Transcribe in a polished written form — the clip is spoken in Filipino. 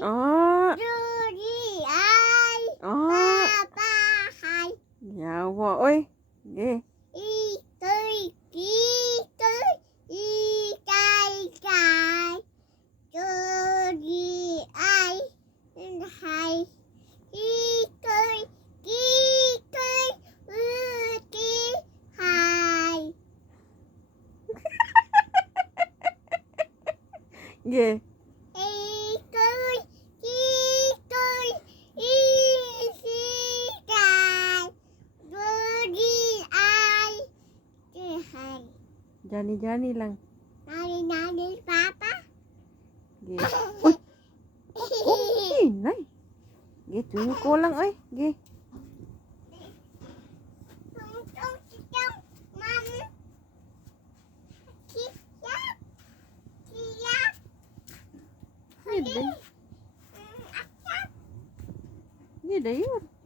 Oh. Oh. Yawa, oy. Ge. Ge. Jani-jani lang. Papa. Ge. Uy. Oh, nay. Ge, tuwing ko lang, oy. Ge. Gede. Gede yun.